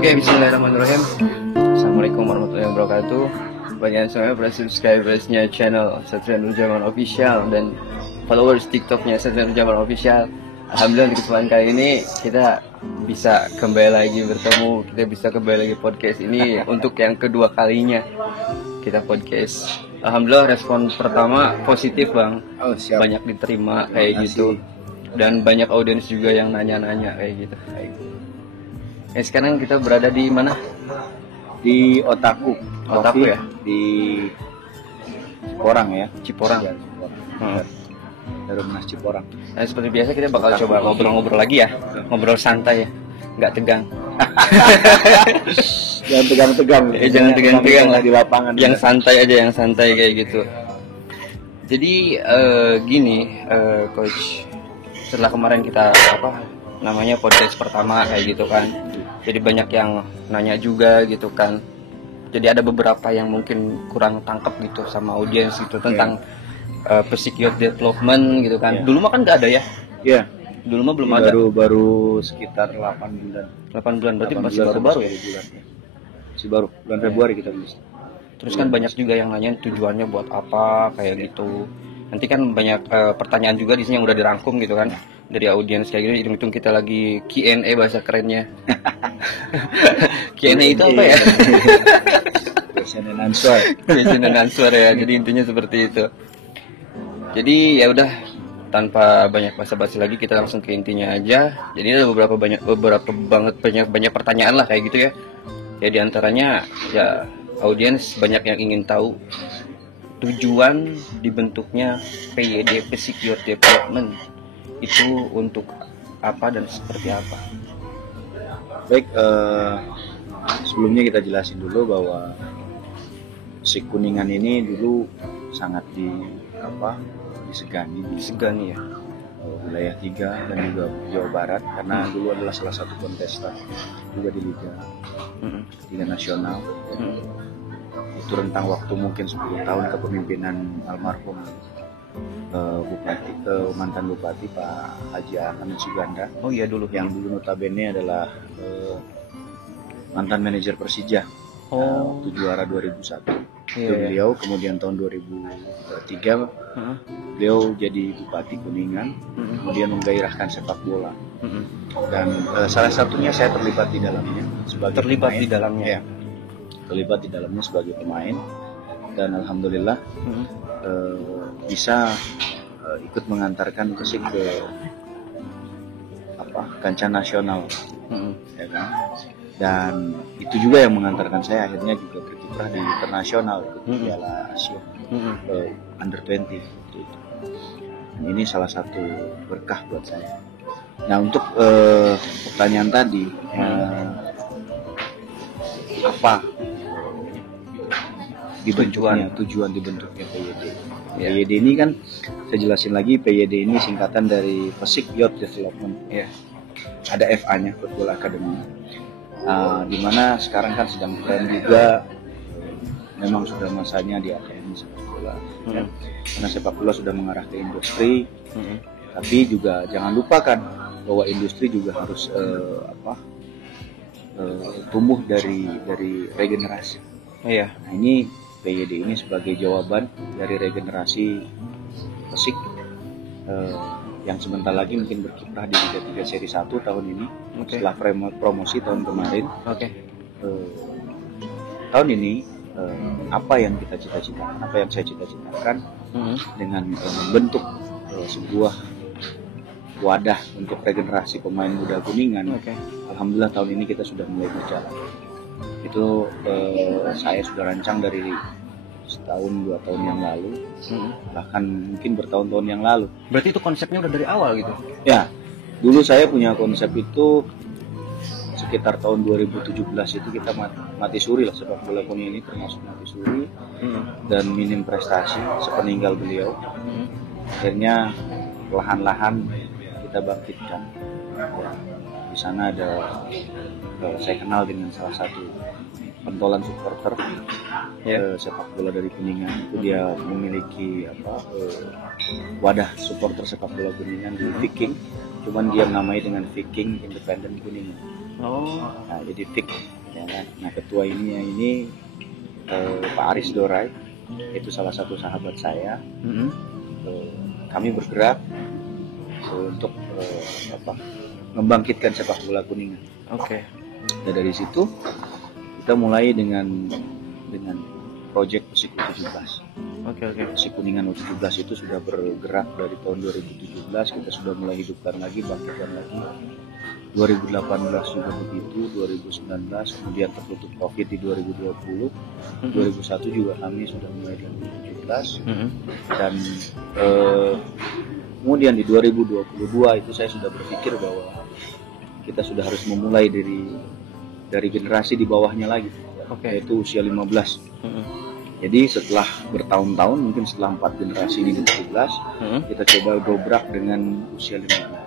Oke, bismillahirrahmanirrahim. Assalamualaikum warahmatullahi wabarakatuh. Bagi semuanya para subscribersnya channel Satria Nur Jamal Official dan followers TikToknya Satria Nur Jamal Official. Alhamdulillah di kesempatan kali ini kita bisa kembali lagi bertemu, kita bisa kembali lagi podcast ini untuk yang kedua kalinya kita podcast. Alhamdulillah respon pertama positif bang, banyak diterima kayak gitu dan banyak audiens juga yang nanya-nanya kayak gitu. Sekarang kita berada di mana? Di Otaku ya? Di Ciporang ya. Ciporang. Ya, Ciporang. Rumah Ciporang. Nah, seperti biasa kita bakal coba ngobrol-ngobrol lagi ya, ngobrol santai ya, nggak tegang. Jangan tegang-tegang. Jangan tegang-tegang lah di lapangan. Yang santai aja, yang santai kayak gitu. Jadi gini, coach, setelah kemarin kita namanya podcast pertama kayak gitu kan, jadi banyak yang nanya juga gitu kan. Jadi ada beberapa yang mungkin kurang tangkap gitu sama audiens gitu tentang basic youth development gitu kan. Dulu mah kan nggak ada ya? Iya. Dulu mah belum ada. Baru sekitar 8 bulan. 8 bulan berarti masih baru ya? Masih baru. Bulan Februari kita tulis. Terus kan banyak juga yang nanyain tujuannya buat apa kayak gitu. Nanti kan banyak pertanyaan juga di sini yang udah dirangkum gitu kan dari audiens kayak gitu. Hitung-hitung kita lagi Q&A bahasa kerennya. Q&A itu apa ya? Question and answer. Question and answer ya. Jadi intinya seperti itu. Jadi ya udah tanpa banyak basa-basi lagi kita langsung ke intinya aja. Jadi ada banyak pertanyaan lah kayak gitu ya. Ya diantaranya ya audiens banyak yang ingin tahu tujuan dibentuknya PYD Basic Youth Development itu untuk apa dan seperti apa? Baik, sebelumnya kita jelasin dulu bahwa si Kuningan ini dulu sangat disegani ya, wilayah 3 dan juga Jawa Barat karena dulu adalah salah satu kontestan juga di Liga Nasional. Itu rentang waktu mungkin 10 tahun kepemimpinan almarhum mantan Bupati Pak Haji Ahmad Suganda. Oh iya dulu. Yang dulu notabene adalah mantan manajer Persija. Waktu juara 2001. Beliau kemudian tahun 2003 beliau jadi Bupati Kuningan, kemudian menggairahkan sepak bola. Dan salah satunya saya terlibat di dalamnya sebagai pemain. Terlibat di dalamnya sebagai pemain dan alhamdulillah bisa ikut mengantarkan Persik ke kancah nasional, ya kan? Dan itu juga yang mengantarkan saya akhirnya juga berkiprah di internasional di Piala Asia Under 20 itu. Dan ini salah satu berkah buat saya. Nah untuk pertanyaan tadi apa tujuan dibentuknya PYD. PYD ini kan saya jelasin lagi, PYD ini singkatan dari Basic Youth Development. Ada FA-nya, Football Academy. Di mana sekarang kan sedang tren juga, memang sudah masanya di ATM sepak bola. Karena sepak bola sudah mengarah ke industri. Tapi juga jangan lupakan bahwa industri juga harus tumbuh dari regenerasi. Nah ini PYD ini sebagai jawaban dari regenerasi Persik yang sebentar lagi mungkin berkiprah di Liga 3 Seri 1 tahun ini setelah promosi tahun kemarin. Tahun ini apa yang kita cita-citakan, apa yang saya cita-citakan dengan membentuk sebuah wadah untuk regenerasi pemain muda Kuningan. Alhamdulillah tahun ini kita sudah mulai berjalan. Itu saya sudah rancang dari setahun 2 tahun yang lalu, bahkan mungkin bertahun-tahun yang lalu. Berarti itu konsepnya udah dari awal gitu? Ya, dulu saya punya konsep itu sekitar tahun 2017 itu kita mati suri lah, sepak bola Kuningan ini termasuk mati suri dan minim prestasi sepeninggal beliau. Akhirnya perlahan-lahan kita bangkitkan. Di sana ada saya kenal dengan salah satu pentolan supporter sepak bola dari Kuningan. Itu dia memiliki wadah supporter sepak bola Kuningan di Viking, cuman dia namai dengan Viking Independent Kuningan. Oh. Nah, jadi fix ya kan. Nah, ketua ini Pak Aris Dorai, itu salah satu sahabat saya. Kami bergerak untuk membangkitkan sepak bola Kuningan. Oke. Dan dari situ kita mulai dengan proyek Persik U17. Oke. Persik Kuningan U17 itu sudah bergerak dari tahun 2017, kita sudah mulai hidupkan lagi, bangkitkan lagi. 2018 juga begitu, 2019, kemudian tertutup Covid di 2020, 2001 juga kami sudah mulai di 2017, dan kemudian di 2022 itu saya sudah berpikir bahwa kita sudah harus memulai dari generasi di bawahnya lagi, yaitu usia 15. Jadi setelah bertahun-tahun, mungkin setelah 4 generasi di 17, kita coba dobrak dengan usia 15.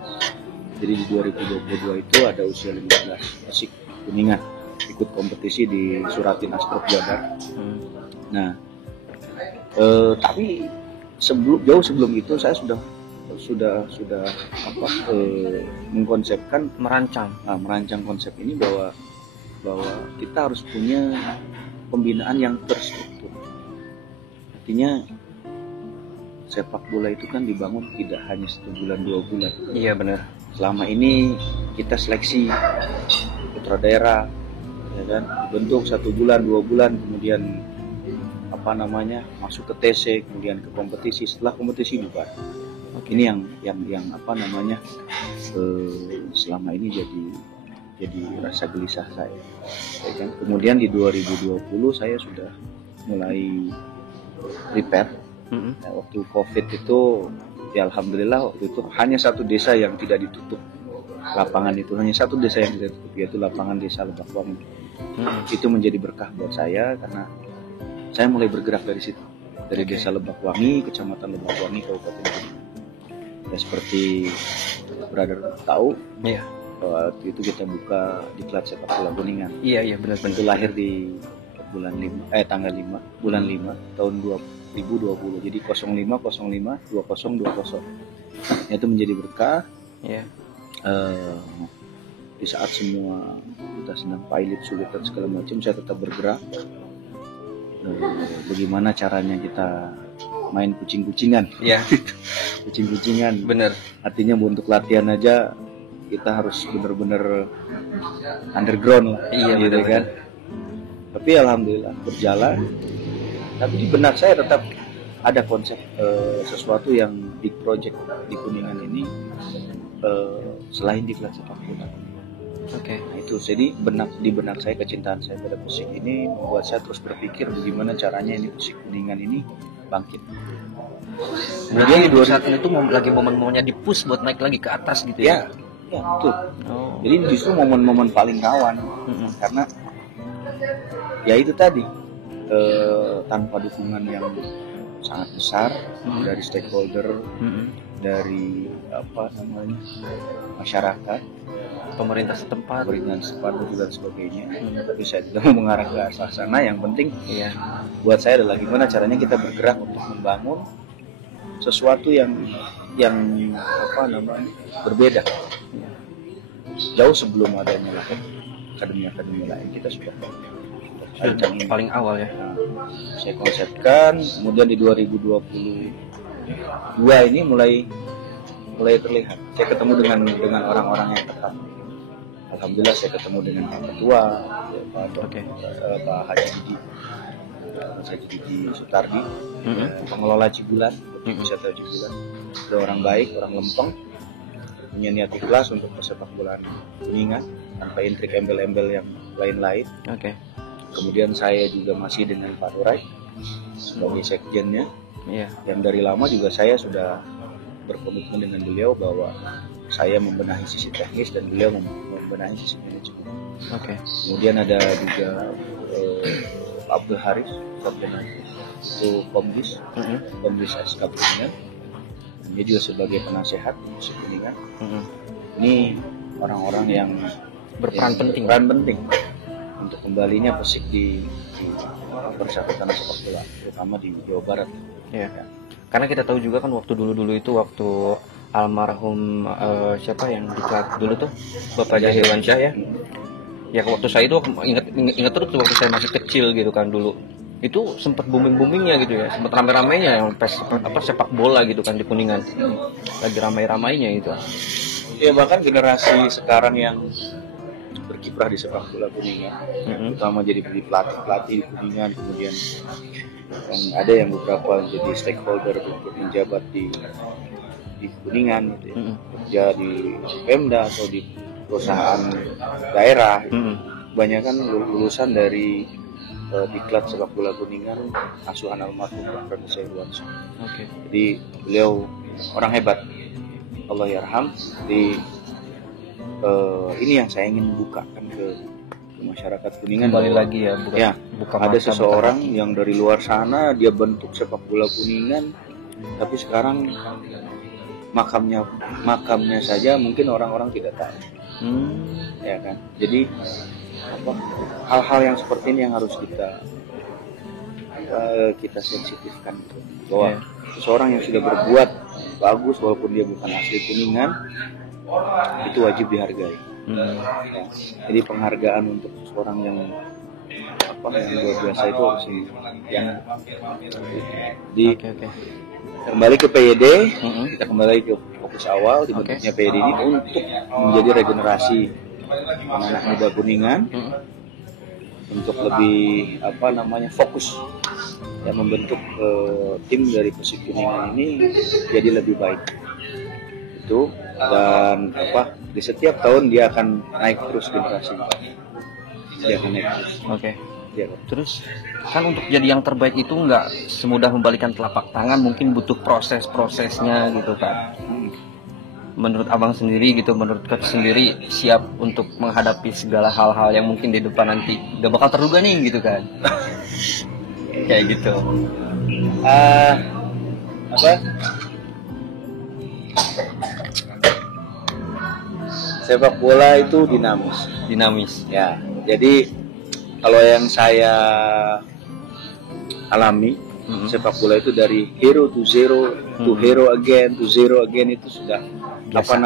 Jadi di 2022 itu ada usia 15 Persik Kuningan ikut kompetisi di Suratin Asprop Jabar. Nah, tapi jauh sebelum itu saya sudah merancang konsep ini bahwa kita harus punya pembinaan yang terstruktur. Artinya sepak bola itu kan dibangun tidak hanya 1 bulan 2 bulan. Iya benar. Selama ini kita seleksi putra daerah, ya kan, dibentuk 1 bulan 2 bulan, kemudian masuk ke TC, kemudian ke kompetisi. Setelah kompetisi bubar. Ini yang selama ini jadi rasa gelisah saya. Ya kan? Kemudian di 2020 saya sudah mulai prepare. Nah, waktu COVID itu ya alhamdulillah waktu itu hanya 1 desa yang tidak ditutup lapangan itu, hanya 1 desa yang tidak ditutup, yaitu lapangan desa Lebak Wangi. Itu menjadi berkah buat saya karena saya mulai bergerak dari situ, dari desa Lebak Wangi, kecamatan Lebak Wangi, Kabupaten Kuningan. Ya seperti brother tahu, waktu itu kita buka diklat sepak bola Kuningan. Iya benar. Itu lahir di tanggal 5 bulan 5 tahun 2020. Jadi 05/05/2020. Itu menjadi berkah. Di saat semua kita sedang pilot sulit dan segala macam, saya tetap bergerak. Bagaimana caranya kita main kucing-kucingan? Kucing-kucingan. Bener. Artinya untuk latihan aja kita harus benar-benar underground lah. Iya gitu benar. Kan. Tapi alhamdulillah berjalan. Tapi di benak saya tetap ada konsep sesuatu yang big project di Kuningan ini selain di kelas sepak bola. Nah itu jadi di benak saya, kecintaan saya pada Persik ini membuat saya terus berpikir bagaimana caranya ini Persik Kuningan ini bangkit. Kemudian di 21 itu lagi momen-momennya di push buat naik lagi ke atas gitu ya? Ya betul. Jadi justru momen-momen paling rawan karena ya itu tadi tanpa dukungan yang sangat besar dari stakeholder, dari masyarakat, pemerintah setempat dan sebagainya. Tapi saya tidak mau mengarah ke arah sana. Yang penting buat saya adalah gimana caranya kita bergerak untuk membangun sesuatu yang berbeda. Jauh sebelum adanya akademi lain kita sudah paling awal ya. Saya konsepkan, kemudian di 2022 ini mulai terlihat. Saya ketemu dengan orang-orang yang tepat. Alhamdulillah saya ketemu dengan Pak Ketua, Pak Haji Didi Sutardi, pengelola Cibulan, wisata Cibulan. Ada orang baik, orang lempeng, punya niat ikhlas untuk persepak bolaan Kuningan tanpa intrik embel-embel yang lain-lain. Kemudian saya juga masih dengan Pak Nurai sebagai sekjennya. Yang dari lama juga saya sudah berkomitmen dengan beliau bahwa saya membenahi sisi teknis dan beliau membenahi sisi manajemen. Kemudian ada juga Abdul Haris itu Komdis SK Kuningan. Dia juga sebagai penasehat Persik Kuningan. Ini orang-orang yang berperan penting untuk kembalinya Persik di persahabatan sepak bola, terutama di Jawa Barat. Karena kita tahu juga kan waktu dulu itu almarhum siapa yang diklat dulu tuh, Bapak Jahirwansyah ya. Ya waktu saya itu ingat terus tuh waktu saya masih kecil gitu kan dulu. Itu sempat boomingnya gitu ya, sempat rame-ramenya yang sepak bola gitu kan di Kuningan. Lagi ramai-ramainya itu. Ya bahkan generasi sekarang yang berkiprah di sepak bola Kuningan, terutama jadi pelatih di Kuningan, kemudian ada yang beberapa jadi stakeholder menjabat di Kuningan gitu ya, kerja di Pemda atau di perusahaan daerah gitu. Banyak kan lulusan dari diklat sepak bola Kuningan asuhan almarhum Dr. Jahirwansyah. Jadi beliau orang hebat, Allah yarham. Di ini yang saya ingin bukakan ke masyarakat Kuningan. Kembali lagi ya, bukan ada seseorang yang dari luar sana dia bentuk sepak bola Kuningan, tapi sekarang makamnya saja mungkin orang-orang tidak tahu. Ya kan. Jadi hal-hal yang seperti ini yang harus kita sensitifkan gitu. Bahwa seseorang yang sudah berbuat bagus walaupun dia bukan asli Kuningan itu wajib dihargai. Ya. Jadi penghargaan untuk seseorang yang luar biasa itu harus kembali ke PYD. Kita kembali ke fokus awal dibentuknya PYD ini untuk menjadi regenerasi anak muda Kuningan, untuk lebih fokus dan membentuk tim dari Persib Kuningan ini jadi lebih baik. Itu dan di setiap tahun dia akan naik terus generasi. Dia akan naik terus. Terus kan untuk jadi yang terbaik itu nggak semudah membalikan telapak tangan, mungkin butuh prosesnya gitu kan. Menurut abang sendiri gitu, menurut coach sendiri siap untuk menghadapi segala hal-hal yang mungkin di depan nanti udah bakal terduga nih gitu kan. Kayak gitu. Sepak bola itu dinamis. Ya, jadi kalau yang saya alami, sepak bola itu dari hero to zero, to hero again, to zero again itu sudah biasa.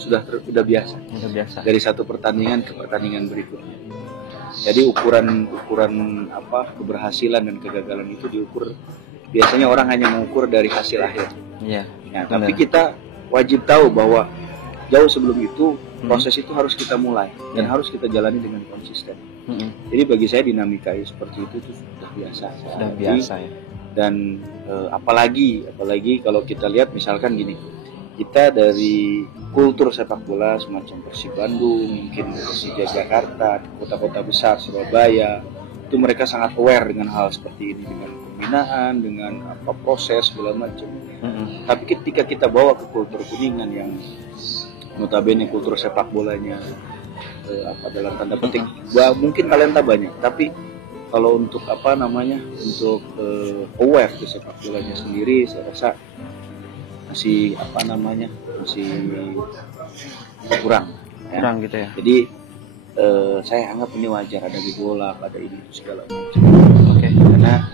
Sudah biasa. Dari satu pertandingan ke pertandingan berikutnya. Jadi ukuran keberhasilan dan kegagalan itu diukur, biasanya orang hanya mengukur dari hasil akhir. Tapi kita wajib tahu bahwa jauh sebelum itu proses itu harus kita mulai dan harus kita jalani dengan konsisten. Jadi bagi saya dinamika seperti itu sudah biasa. Ya. Dan apalagi kalau kita lihat misalkan gini, kita dari kultur sepak bola semacam Persib Bandung, mungkin Persija Jakarta, kota-kota besar Surabaya, itu mereka sangat aware dengan hal seperti ini, dengan pembinaan, dengan proses segala macam. Tapi ketika kita bawa ke kultur Kuningan yang notabene kultur sepak bolanya dalam tanda petik mungkin talenta banyak, tapi kalau untuk untuk aware di sepak bolanya sendiri, saya rasa masih kurang gitu ya. Jadi saya anggap ini wajar, ada gejolak, ada ini itu segala macam. Karena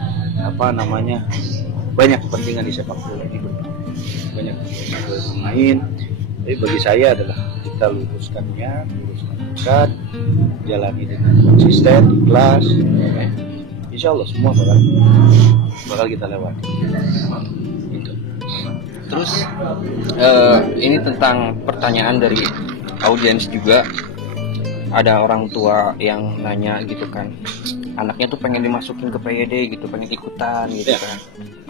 banyak kepentingan di sepak bola ini, banyak pemain. Tapi bagi saya adalah kita luruskan, jalani dengan konsisten, ikhlas. Insya Allah semua bakal kita lewati. Gitu. Terus ini tentang pertanyaan dari audiens juga, ada orang tua yang nanya gitu kan, anaknya tuh pengen dimasukin ke PYD gitu, pengen ikutan gitu kan,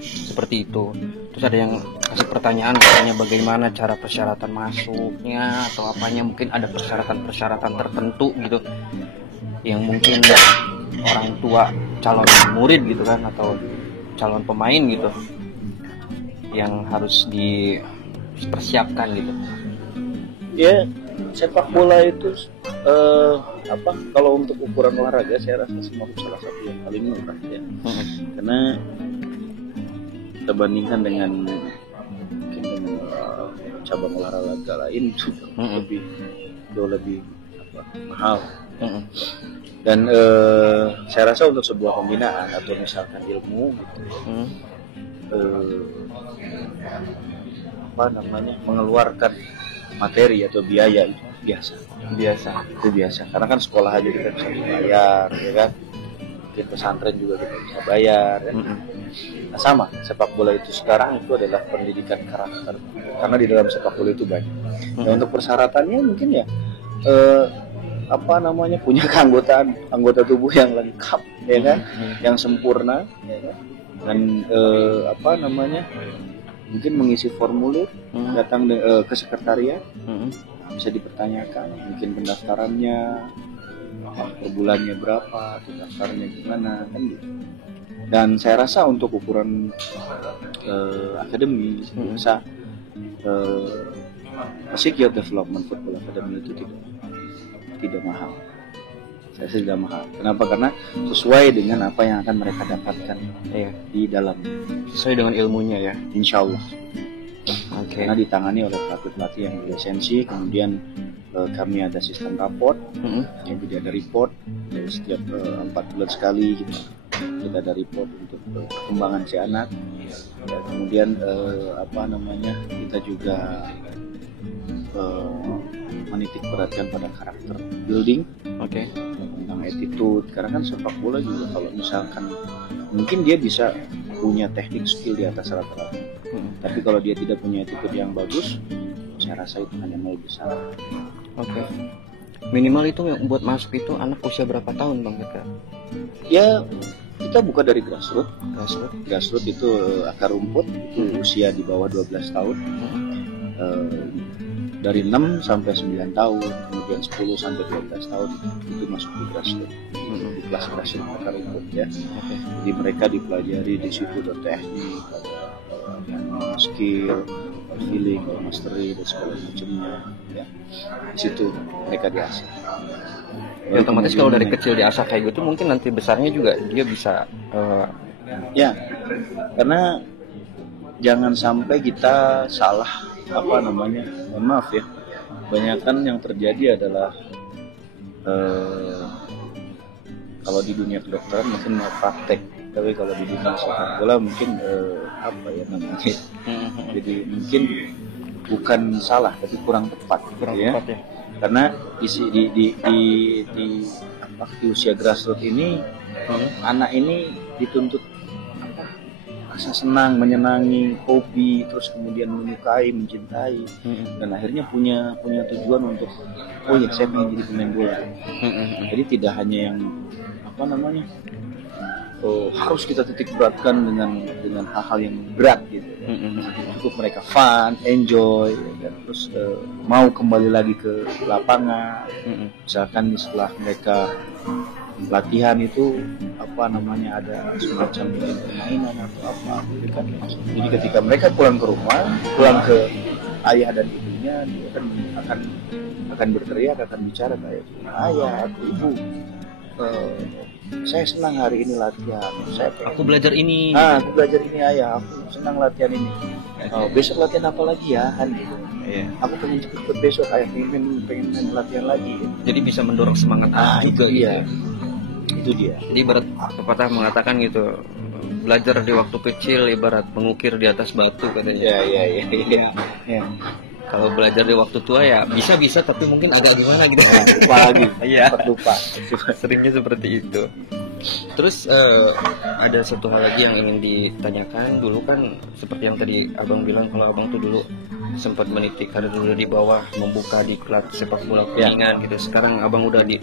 seperti itu. Terus ada yang kasih pertanyaan katanya bagaimana cara persyaratan masuknya atau apanya, mungkin ada persyaratan tertentu gitu yang mungkin orang tua calon murid gitu kan atau calon pemain gitu yang harus dipersiapkan gitu. Ya, sepak bola itu kalau untuk ukuran olahraga saya rasa salah satu yang paling murah ya. Karena kita bandingkan dengan cabang olahraga lain lebih mahal. Dan saya rasa untuk sebuah pembinaan atau misalkan ilmu gitu, mengeluarkan materi atau biaya itu biasa itu biasa karena kan sekolah aja kita bisa bayar ya kan, mungkin pesantren juga kita bisa bayar ya. Nah, sama sepak bola itu sekarang itu adalah pendidikan karakter karena di dalam sepak bola itu banyak. Nah, untuk persyaratannya mungkin ya punya anggota tubuh yang lengkap ya kan, yang sempurna ya kan? Dan mungkin mengisi formulir, datang ke sekretariat, bisa dipertanyakan mungkin pendaftarannya per bulannya berapa, pendaftarannya gimana kan gitu. Dan saya rasa untuk ukuran akademi bisa Basic Youth Development Football Academy itu tidak mahal. Saya rasa tidak mahal. Kenapa? Karena sesuai dengan apa yang akan mereka dapatkan di dalam, sesuai dengan ilmunya ya, insya Allah. Okay. Karena ditangani oleh pelatih yang berlisensi, kemudian kami ada sistem raport, jadi ada report dari setiap 4 bulan sekali kita ada report untuk perkembangan si anak. Dan kemudian kita juga menitik beratkan pada karakter building, tentang attitude. Karena kan sepak bola juga kalau misalkan mungkin dia bisa punya teknik skill di atas rata-rata, tapi kalau dia tidak punya attitude yang bagus, saya rasa itu hanya nol besar. Minimal itu buat masuk itu anak usia berapa tahun Bang Kaka? Ya kita buka dari grassroots itu akar rumput, itu usia di bawah 12 tahun, dari 6 sampai 9 tahun, kemudian 10 sampai 12 tahun itu masuk di grassroots, di kelas grassroots akar rumput ya. Jadi mereka dipelajari di situ ada teknik, ada skill, feeling, mastery dan segala macamnya ya. Di situ mereka diasah. Ya, otomatis kalau dari kecil diasah kayak gitu, mungkin nanti besarnya juga dia bisa ya, karena jangan sampai kita salah mohon maaf ya, kebanyakan yang terjadi adalah kalau di dunia kedokteran mungkin praktek, tapi kalau di dunia sepak bola mungkin jadi mungkin bukan salah tapi kurang tepat ya. Karena di usia grassroots ini anak ini dituntut rasa senang, menyenangi, hobi, terus kemudian menyukai, mencintai, dan akhirnya punya tujuan untuk saya pengen jadi pemain bola. Jadi tidak hanya yang harus kita titik beratkan dengan hal-hal yang berat gitu. Cukup mereka fun, enjoy, dan terus mau kembali lagi ke lapangan. Misalkan setelah mereka latihan itu ada semacam permainan atau apa gitu kan. Jadi ketika mereka pulang ke rumah, pulang ke ayah dan ibunya, dia akan berteriak, akan bicara kayak ayah atau ibu, saya senang hari ini latihan, aku belajar ini ayah, aku senang latihan ini. Besok latihan apa lagi ya kan gitu. Aku pengen cepet besok, ayah pengen latihan lagi gitu. Jadi bisa mendorong semangat juga iya. Itu dia. Jadi ibarat pepatah mengatakan gitu, belajar di waktu kecil ibarat mengukir di atas batu katanya. Iya. Kalau belajar di waktu tua ya bisa tapi mungkin agak gimana gitu. Lupa lagi. Iya. Lupa. Seringnya seperti itu. Terus ada satu hal lagi yang ingin ditanyakan. Dulu kan seperti yang tadi abang bilang, kalau abang tuh dulu sempat menitik karir dulu di bawah, membuka di klub sepak bola Kuningan gitu. Sekarang abang udah di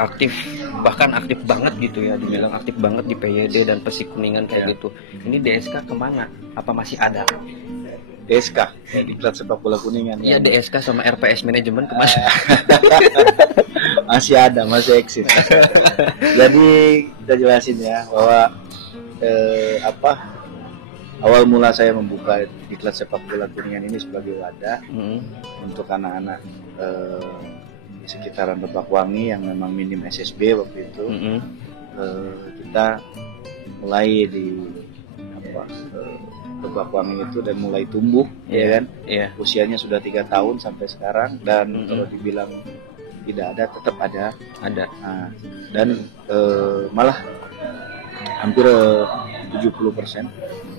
aktif, bahkan aktif banget gitu ya, dibilang aktif banget di PYD dan Persik Kuningan kayak gitu. Ini DSK kemana? Apa masih ada? DSK di klub sepak bola Kuningan. Iya, DSK sama RPS manajemen kemana? Masih ada, masih eksis. Jadi kita jelasin ya bahwa awal mula saya membuka di klub sepak bola Kuningan ini sebagai wadah untuk anak-anak di sekitaran Lebak Wangi yang memang minim SSB waktu itu. Kita mulai di Lebak Wangi itu dan mulai tumbuh, ya kan? Usianya sudah 3 tahun sampai sekarang, dan kalau dibilang tidak ada, tetap ada. Nah, dan malah hampir 70%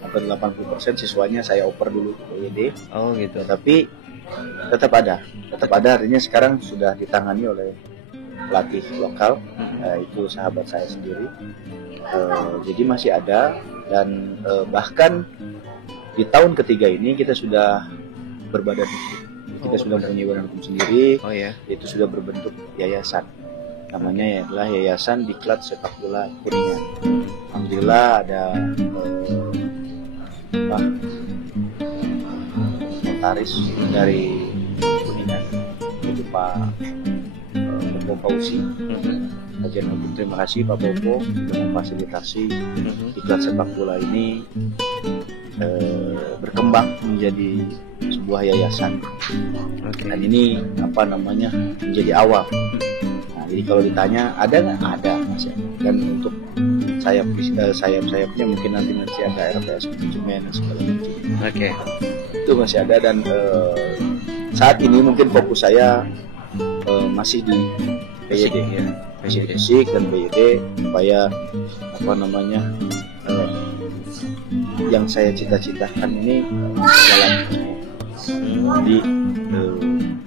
atau 80% siswanya saya oper dulu ke PYD. Oh gitu. Tapi tetap ada artinya sekarang sudah ditangani oleh pelatih lokal, itu sahabat saya sendiri. Jadi masih ada, dan bahkan di tahun ketiga ini kita sudah berbadan hukum. Kita sudah mempunyai badan hukum sendiri. Oh ya. Itu sudah berbentuk yayasan. Namanya adalah Yayasan Diklat Sepak Bola Kuningan. Alhamdulillah ada notaris dari Kuningan, itu Pak Popo Fauzi. Kajian hukum, terima kasih Pak Popo sudah memfasilitasi Diklat Sepak Bola ini berkembang menjadi sebuah yayasan. Dan ini menjadi awal. Nah, jadi kalau ditanya ada nggak? Ada, masih ada. Dan untuk sayap-sayapnya mungkin nanti ada RPS manajemen dan segala macam. Oke. Itu masih ada, dan saat ini mungkin fokus saya masih di PYD ya. PYD Fisik dan PYD supaya yang saya cita-citakan ini jalan. Jadi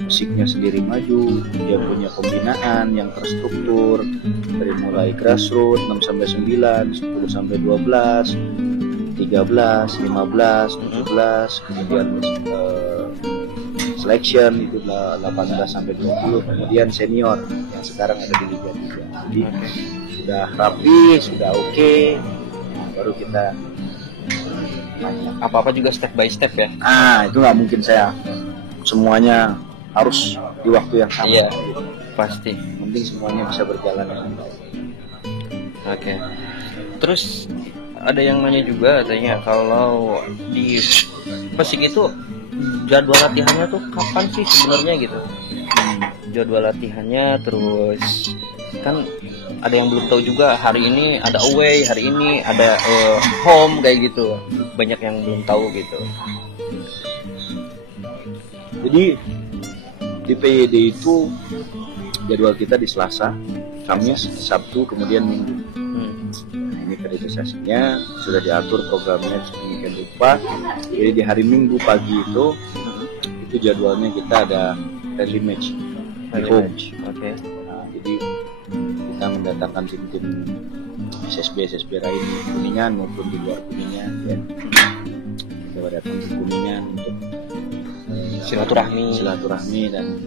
musiknya sendiri maju, dia punya pembinaan yang terstruktur dari mulai grassroots 6 sampai 9, 10 sampai 12, 13, 15, 17, kemudian selection itu 18 sampai 20, kemudian senior yang sekarang ada di Liga 3. Jadi sudah rapi, sudah oke. Nah, baru kita apa-apa juga step by step ya. Itu nggak mungkin saya semuanya harus di waktu yang sama. Iya, pasti. Penting semuanya bisa berjalan dengan baik. Oke. Terus ada yang nanya juga katanya kalau di Pesik itu jadwal latihannya tuh kapan sih sebenarnya gitu? Jadwal latihannya, terus kan ada yang belum tahu juga, hari ini ada away, hari ini ada home kayak gitu. Banyak yang belum tahu gitu. Jadi di PYD itu jadwal kita di Selasa, Kamis, Sabtu, kemudian Minggu. Ini periodisasinya sudah diatur programnya sedemikian rupa. Jadi di hari Minggu pagi itu jadwalnya kita ada friendly match di home. Oke. Nah, jadi kita mendatangkan tim-tim SSB lain di Kuningan maupun di luar Kuningan ya. Kita datang ke Kuningan untuk silaturahmi dan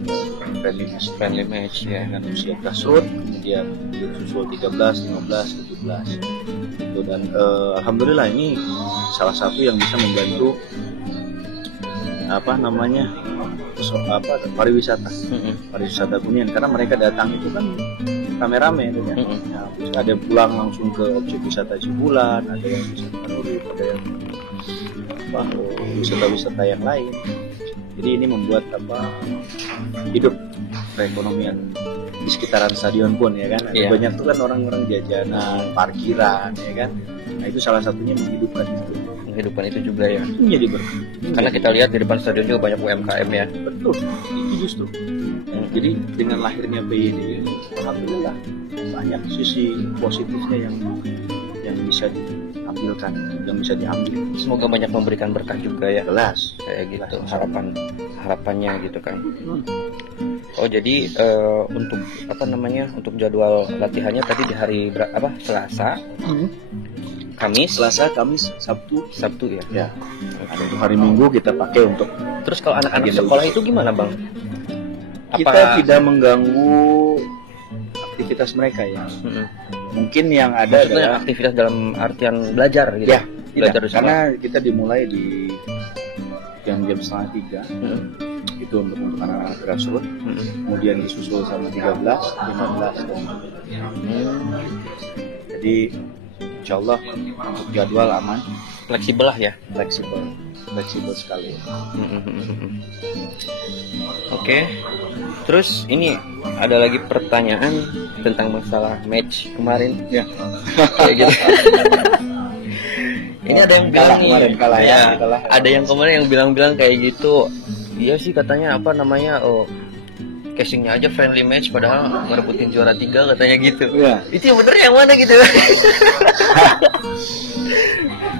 friendly match ya, dengan usia grassroots, kemudian disusul 13, 15, 17 itu. Dan alhamdulillah ini salah satu yang bisa membantu pariwisata Kuningan, karena mereka datang itu kan rame-rame gitu ya. Nah, ada yang pulang langsung ke objek wisata Cibulan, ada yang wisata Nurul, ada yang wisata-wisata yang lain. Jadi ini membuat hidup perekonomian di sekitaran stadion pun ya kan. Yeah. Banyak tuh kan orang-orang jajanan, parkiran ya kan. Nah itu salah satunya menghidupkan itu juga ya. Menjadi berkah. Karena kita lihat di depan stadion juga banyak UMKM ya. Betul, itu justru. Jadi dengan lahirnya PYD, alhamdulillah banyak sisi positifnya yang bisa diambilkan, yang bisa diambil. Semoga banyak memberikan berkah juga ya. Jelas, kayak gitu harapannya gitu kan. Oh jadi untuk untuk jadwal latihannya tadi di hari Selasa, Selasa, Kamis, Sabtu ya. Ya. Untuk hari Minggu kita pakai untuk. Terus kalau anak-anak sekolah itu gimana bang? Kita tidak mengganggu aktivitas mereka ya. Mungkin yang ada adalah aktivitas dalam artian belajar gitu. Ya, belajar karena kita dimulai di jam 2:30 itu untuk anak-anak grassroots. Kemudian disusul sama 13, 15 dan jadi insyaallah untuk jadwal aman, fleksibel lah ya. Fleksibel sekali. Oke. Terus ini ada lagi pertanyaan tentang masalah match kemarin ya. Kayak gitu. Ini ada yang bilang kalah. Ada yang kemarin yang bilang kayak gitu. Iya sih katanya casingnya aja friendly match padahal ngerebutin juara 3 katanya gitu. Ya. Itu yang bener yang mana gitu?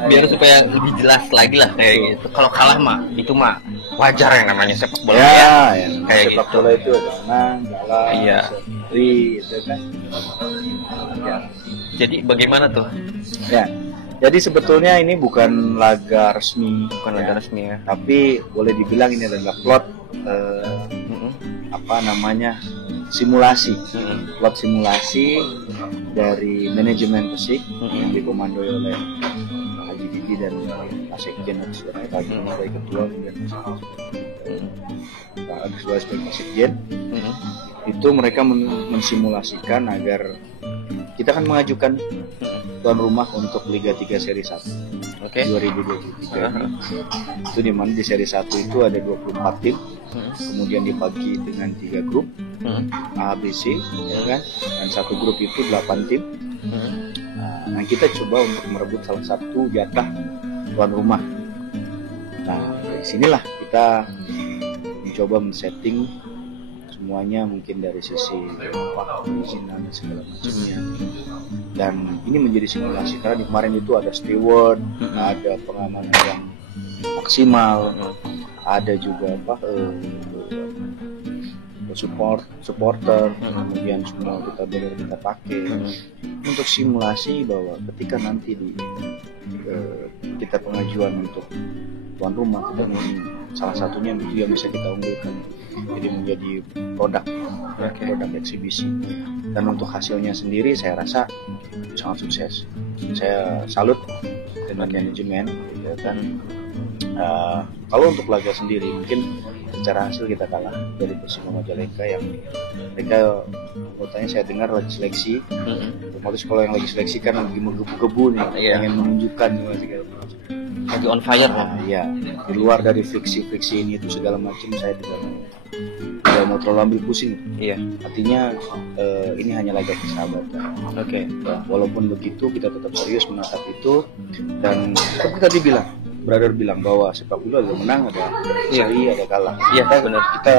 biar supaya lebih jelas lagi lah kayak gitu. Kalau kalah mah itu mah wajar yang namanya sepak bola ya. Kayak sepak gitu. bola itu ada menang, kalah, Iya. seri, itu kan. Ya. Jadi bagaimana tuh? Ya. Jadi sebetulnya ini bukan laga resmi, Bukan laga resmi ya. tapi boleh dibilang ini adalah plot apa namanya simulasi, plot simulasi dari manajemen Persik yang dikomandoi oleh Haji Didi dan Pak Sekjen Pak sebagai ketua kemudian Pak Agus sebagai Pak Sekjen. Itu mereka mensimulasikan agar kita kan mengajukan tuan rumah untuk Liga 3 Seri 1 2023 ini. Itu di mana di Seri 1 itu ada 24 tim, kemudian dibagi dengan 3 grup, A, B, C, ya kan? Dan satu grup itu 8 tim. Nah, kita coba untuk merebut salah satu jatah tuan rumah. Nah, dari sinilah kita mencoba men-setting semuanya, mungkin dari sisi perizinan dan segala macamnya. Dan ini menjadi simulasi karena di kemarin itu ada steward, ada pengamanan yang maksimal, ada juga supporter, kemudian semua kita benar kita pakai untuk simulasi bahwa ketika nanti kita pengajuan untuk tuan rumah, kita salah satunya itu yang bisa kita unggulkan jadi menjadi produk eksibisi. Dan untuk hasilnya sendiri saya rasa sangat sukses. Saya salut dengan manajemen, ya kan. Kalau untuk laga sendiri mungkin secara hasil kita kalah dari Persima Majalengka yang mereka katanya saya dengar lagi seleksi. Otomatis kalau yang lagi seleksi kan lagi menggebu-gebu nih, pengen menunjukkan segala macam. Lagi on fire lah. Ya, di luar dari friksi ini itu segala macam saya tidak mau terlalu ambil pusing. Iya. Artinya ini hanya laga persahabatan. Ya, walaupun begitu kita tetap serius menatap itu dan seperti tadi brother bilang bahwa sepak bola ada menang, ada seri, ada kalah. Iya, benar. Kita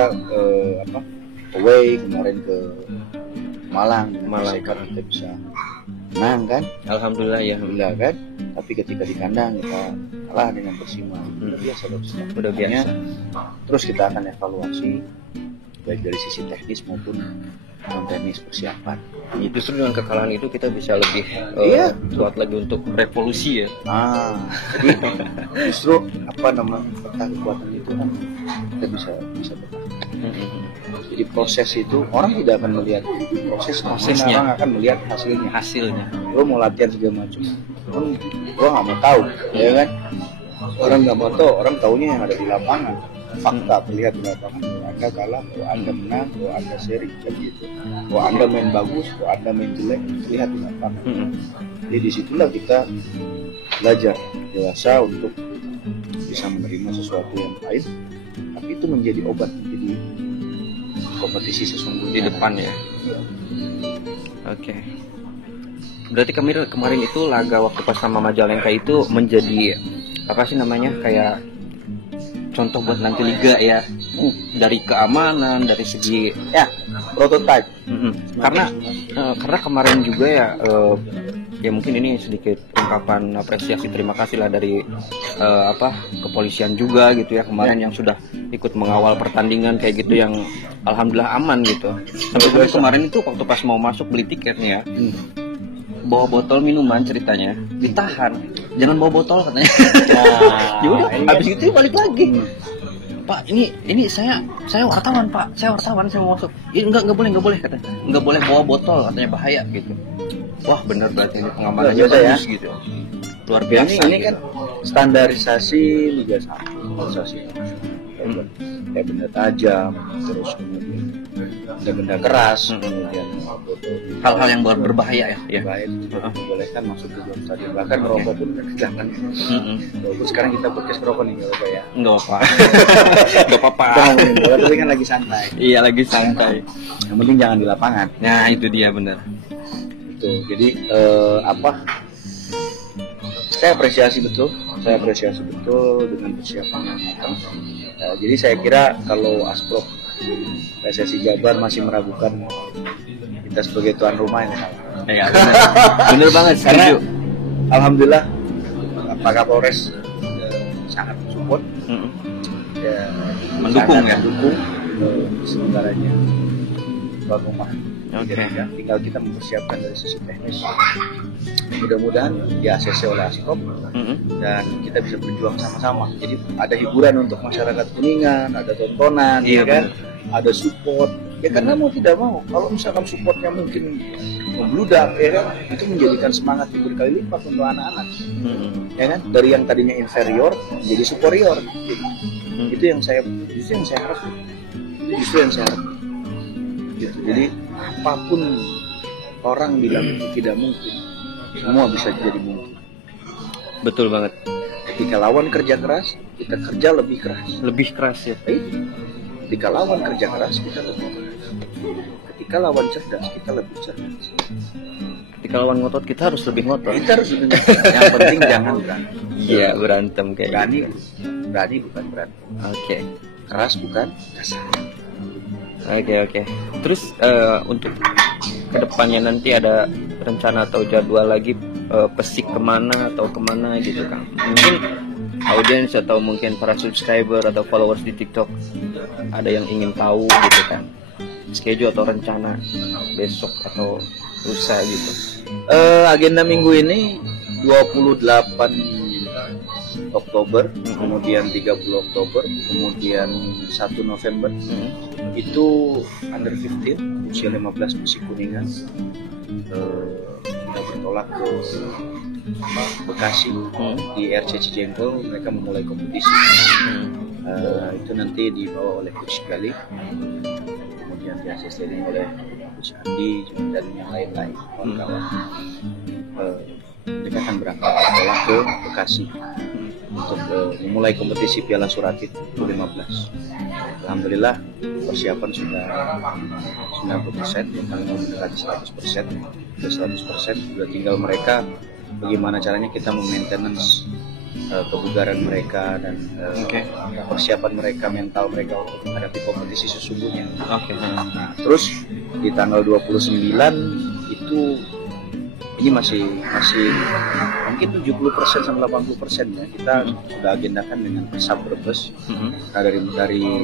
away kemarin ke Malang kita bisa menang kan? Alhamdulillah kan? Tapi ketika di kandang kita kalah dengan Persima. Udah biasa. Terus kita akan evaluasi baik dari sisi teknis maupun non-teknis persiapan. Justru dengan kekalahan itu kita bisa lebih kuat lagi untuk revolusi ya. Jadi justru peta kekuatan itu kan kita bisa bertahan. Jadi proses itu orang tidak akan melihat prosesnya, orang akan melihat hasilnya. Lo mau latihan segala macam, lo nggak mau tahu, ya kan? Orang nggak mau tahu, orang taunya yang ada di lapangan. Fakta terlihat di lapangan, kalau Anda kalah, kalau Anda menang, kalau Anda seri, gitu. Kalau Anda main bagus, kalau Anda main jelek, terlihat di lapangan. Jadi disitulah kita belajar dewasa untuk bisa menerima sesuatu yang lain, tapi itu menjadi obat, jadi kompetisi sesungguhnya di depan ya. Berarti kemarin itu laga waktu pas sama Majalengka itu menjadi apa sih namanya, kayak contoh buat nanti liga ya, dari keamanan, dari segi prototype. Karena kemarin juga ya mungkin ini sedikit ungkapan apresiasi terima kasih lah dari kepolisian juga gitu ya kemarin yang sudah ikut mengawal pertandingan kayak gitu, yang alhamdulillah aman gitu. Sampai kemarin itu waktu pas mau masuk beli tiketnya bawa botol minuman, ceritanya ditahan, jangan bawa botol katanya. Yaudah, habis itu balik lagi. Pak, ini saya wartawan Pak, saya mau masuk. Ini nggak boleh katanya, nggak boleh bawa botol katanya, bahaya gitu. Wah benar, berarti ini pengamanannya bagus ya. Gitu, luar biasa. Ini kan standarisasi Liga 1, standarisasi kayak benda tajam, terus kemudian benda keras, kemudian hal-hal yang berbahaya ya. Dibolehkan masuk ke dalam stadion, bahkan rokok pun jangan. Walaupun sekarang kita podcast rokok nih nggak apa ya? Nggak apa-apa. Tapi kan lagi santai. Iya, lagi santai. Yang penting jangan di lapangan. Nah itu dia, benar. Itu jadi saya apresiasi betul dengan persiapan yang matang. Jadi saya kira kalau Asprov PSSI Jabar masih meragukan kita sebagai tuan rumah, ini salah. Ya, bener banget. Karena alhamdulillah Pak Kapolres sangat support, Mendukung ya? mendukung sebenarnya tuan rumah. Oke. Tinggal kita mempersiapkan dari sisi teknis. Mudah-mudahan di ACC oleh Asprop dan kita bisa berjuang sama-sama. Jadi ada hiburan untuk masyarakat Kuningan, ada tontonan, Iya, ya kan? Ada support. Ya karena mau tidak mau, kalau misalkan supportnya mungkin membludak, ya kan, itu menjadikan semangat yang berkali lipat untuk anak-anak. Ya kan? Dari yang tadinya inferior menjadi superior. Itu yang saya harap. Justru yang saya harap. Gitu. Jadi apapun orang bilang itu tidak mungkin, semua bisa jadi mungkin. Betul banget. Ketika lawan kerja keras, kita kerja lebih keras. Lebih keras ya. Ketika lawan kerja keras, kita lebih keras. Ketika lawan cerdas, kita lebih cerdas. Ketika lawan ngotot kita harus lebih ngotot. Kita harus lebih keras. Yang penting jangan berantem. Iya, berantem kayak Berani bukan berantem. Oke. Keras bukan kasar. Oke. Terus untuk kedepannya nanti ada rencana atau jadwal lagi pesik kemana atau kemana gitu Kang? Mungkin audiens atau mungkin para subscriber atau followers di TikTok ada yang ingin tahu gitu kan? Schedule atau rencana besok atau lusa gitu. Agenda minggu ini 28 Oktober, kemudian 30 Oktober, kemudian 1 November. Itu under 15 usia 15 musik Kuningan sudah bertolak ke Bekasi di RC Cijengkol. Mereka memulai kompetisi. Itu nanti dibawa oleh Coach Gali, kemudian diasisteni oleh Coach Andi dan yang lain-lain kawan-kawan. Mereka akan berangkat ke Bekasi untuk memulai kompetisi Piala Suratit U15. Alhamdulillah persiapan sudah 90%, bahkan mau mendekati 100%. Sudah 100%, sudah tinggal mereka bagaimana caranya kita memaintenance kebugaran mereka dan persiapan mereka, mental mereka untuk menghadapi kompetisi sesungguhnya. Nah, terus di tanggal 29 itu ini masih mungkin 70% sampai 80% ya, kita sudah agendakan dengan Persab Brebes. Nah, dari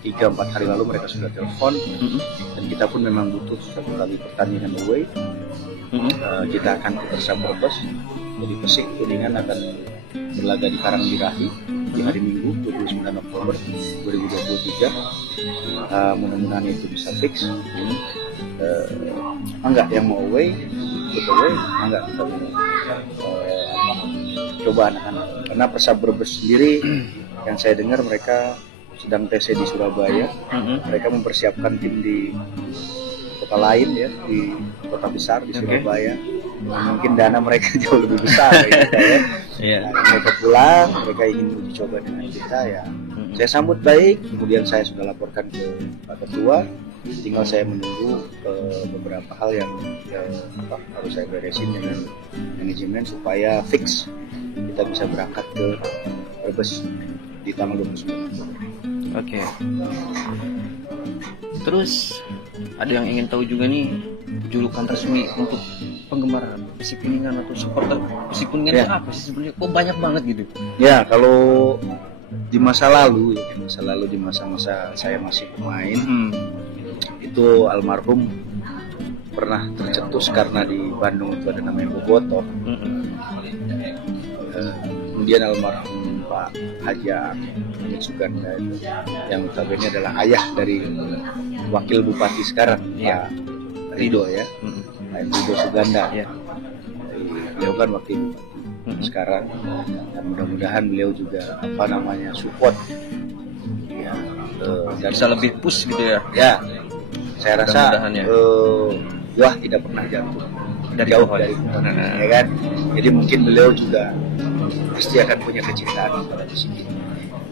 3-4 hari lalu mereka sudah telepon dan kita pun memang butuh satu kali pertandingan away. Kita akan ke Persab Brebes. Jadi Persik Kuningan akan berlaga di Karangbirahi di hari Minggu 29 Oktober 2023. Mudah-mudahan itu bisa fix. Enggak yang mau away, enggak kita coba anak-anak. Karena Persab Brebes sendiri yang saya dengar mereka sedang TC di Surabaya. Mereka mempersiapkan tim di kota lain ya, di kota besar di Surabaya. Mungkin dana mereka jauh lebih besar ya. Nah, mereka pulang, mereka ingin uji coba dengan kita ya. Saya sambut baik, kemudian saya sudah laporkan ke Pak Ketua. Tinggal saya menunggu beberapa hal yang harus saya beresin dengan manajemen supaya fix kita bisa berangkat ke Brebes di tanggal 29. Oke. Terus ada yang ingin tahu juga nih julukan resmi untuk penggemar Persik Kuningan atau supporter Persik Kuningan itu apa sih sebenarnya? Kok banyak banget gitu? Ya, kalau di masa lalu di masa-masa saya masih pemain, itu almarhum pernah tercetus karena di Bandung itu ada namanya Bobotoh. Kemudian almarhum Pak Haji Hamid Suganda itu yang notabene adalah ayah dari wakil bupati sekarang, Pak Rido ya, Pak Rido Suganda. Beliau kan wakil bupati sekarang, dan mudah-mudahan beliau juga support ya, dan Bisa lebih push gitu ya? Ya, saya rasa ya. wah tidak pernah jatuh Dari jauh pohon. dari pohon, ya kan? Jadi mungkin beliau juga pasti akan punya kecintaan kepada di sini.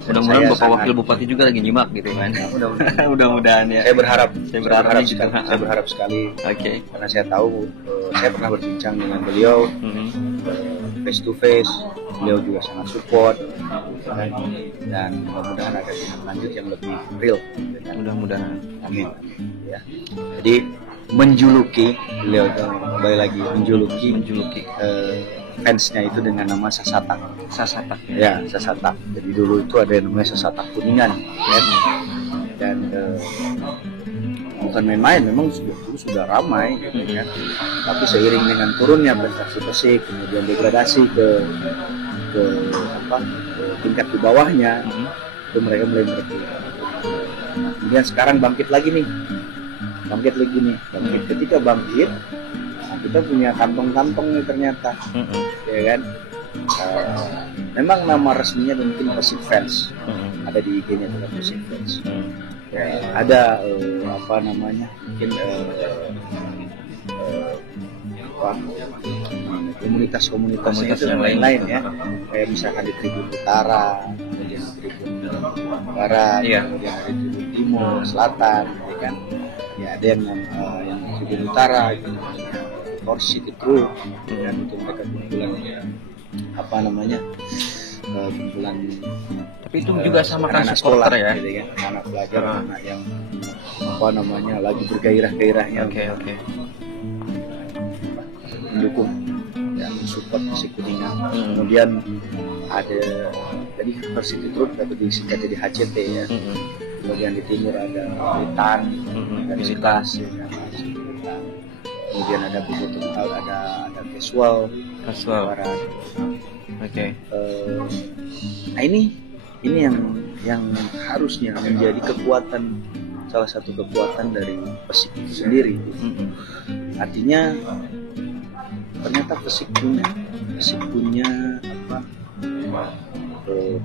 Mudah-mudahan Bapak Wakil Bupati juga lagi nyimak gitu kan. Mudah-mudahan ya. Saya berharap gitu. saya berharap sekali. Oke. Karena saya tahu saya pernah berbincang dengan beliau face to face. Beliau juga sangat support dan mudah-mudahan ada tindak lanjut yang lebih real. Mudah-mudahan. Amin. Ya. Jadi menjuluki beliau itu kembali lagi menjuluki fansnya itu dengan nama Sasatak. Ya, Sasatak. Jadi dulu itu ada yang namanya Sasatak Kuningan, ya. Dan bukan main-main, memang sudah ramai, ya. Tapi seiring dengan turunnya prestasi Persik, kemudian degradasi ke tingkat di bawahnya, itu mereka mulai mengerti. Kemudian sekarang bangkit lagi nih. Ketika bangkit, kita punya kantong-kantong nih ternyata, ya kan? Memang nama resminya mungkin Persik Fans, ada di IG-nya dengan Persik Fans. Ya, ada mungkin komunitas yang lain-lain ya, kayak misalkan di Tribun Utara, kemudian di Tribun Barat, kemudian di Tribun Timur, Selatan, ya kan? Ya ada yang Tribun Utara, gitu. Force City Group, dan itu mereka kumpulan tapi itu juga sama kan sekolah ya, gitu kan, anak pelajar, anak yang lagi bergairah-gairahnya, oke. mendukung dan support Persik Kuningan. Kemudian ada tadi Persik Group dapat disingkat jadi HCT ya. Kemudian di timur ada Blitan, dan Sitas, ya. Kemudian ada Bubututal, ada Casual. Barat. Oke. Nah ini yang harusnya menjadi salah satu kekuatan dari Persik itu sendiri. Artinya ternyata Persik punya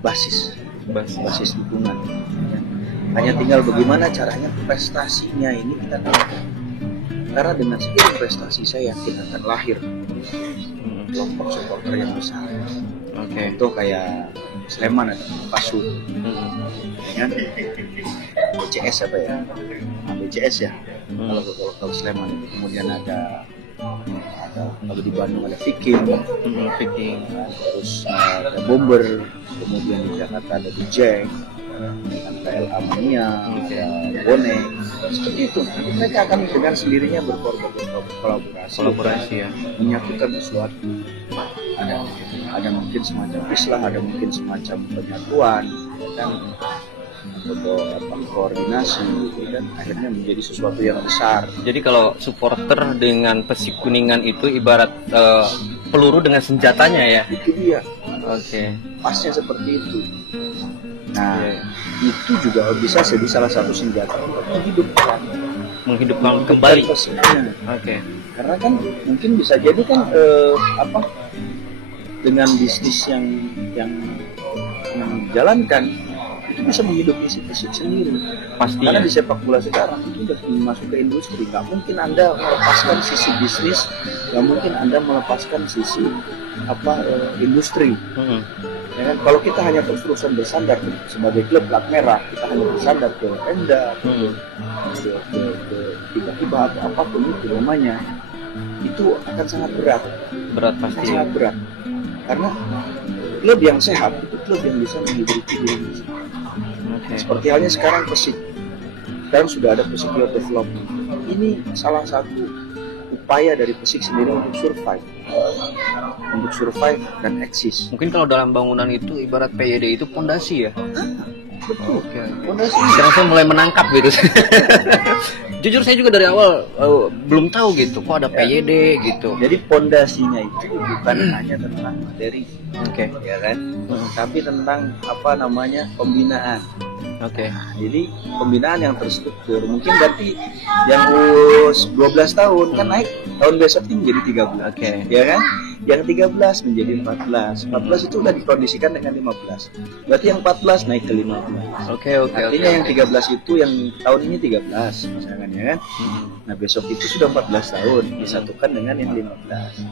basis dukungan. Hanya tinggal bagaimana caranya prestasinya ini kita tahu. Karena dengan segala prestasi saya yakin akan lahir kelompok supporter yang besar. Itu kayak Sleman ada Pasu, ya kan? BCS apa ya? BCS ya. Kalau Sleman itu kemudian ada kalau di Bandung ada Viking, terus ada Bomber, kemudian di Jakarta ada Jack, ada LA Mania, ada Bonek, seperti itu. Mereka akan dengan sendirinya berkolaborasi ya, menyatukan sesuatu. Ada mungkin semacam Islam, ada mungkin semacam penyatuan, dan koordinasi, dan akhirnya menjadi sesuatu yang besar. Jadi kalau supporter dengan Persik Kuningan itu ibarat peluru dengan senjatanya ya. Itu dia. Oke. Pasnya seperti itu. Nah, itu juga bisa jadi salah satu senjata untuk menghidupkan kembali Persiknya. Oke. Karena kan mungkin bisa jadi kan dengan bisnis yang dijalankan itu bisa menghidupi si Persik sendiri. Pasti. Karena di sepak bola sekarang itu sudah masuk ke industri. Gak mungkin Anda melepaskan sisi bisnis, gak mungkin Anda melepaskan sisi industri. Ya kan? Kalau kita hanya terus-terusan bersandar sebagai klub plat merah, kita hanya bersandar ke Pemda, ke tiba-tiba atau apapun itu namanya, itu akan sangat berat. Pasti. Sangat berat. Karena klub yang sehat itu klub yang bisa menghidupi dirinya. Seperti halnya sekarang Persik. Sekarang sudah ada Persik Youth Development. Ini salah satu upaya dari Persik sendiri untuk survive dan eksis. Mungkin kalau dalam bangunan itu ibarat PYD itu pondasi ya. Betul. Pondasi. Sekarang saya mulai menangkap gitu. Jujur saya juga dari awal belum tahu gitu, kok ada PYD gitu. Jadi pondasinya itu bukan hanya tentang materi, ya kan? Tapi tentang pembinaan. Nah, jadi pembinaan yang terstruktur, mungkin berarti yang 12 tahun kan naik tahun besoknya menjadi 13, ya kan? Yang 13 menjadi 14 itu udah dikondisikan dengan 15. Berarti yang 14 naik ke 15. Artinya yang 13 itu yang tahun ini 13 misalkan, ya kan? Nah besok itu sudah 14 tahun disatukan dengan yang 15,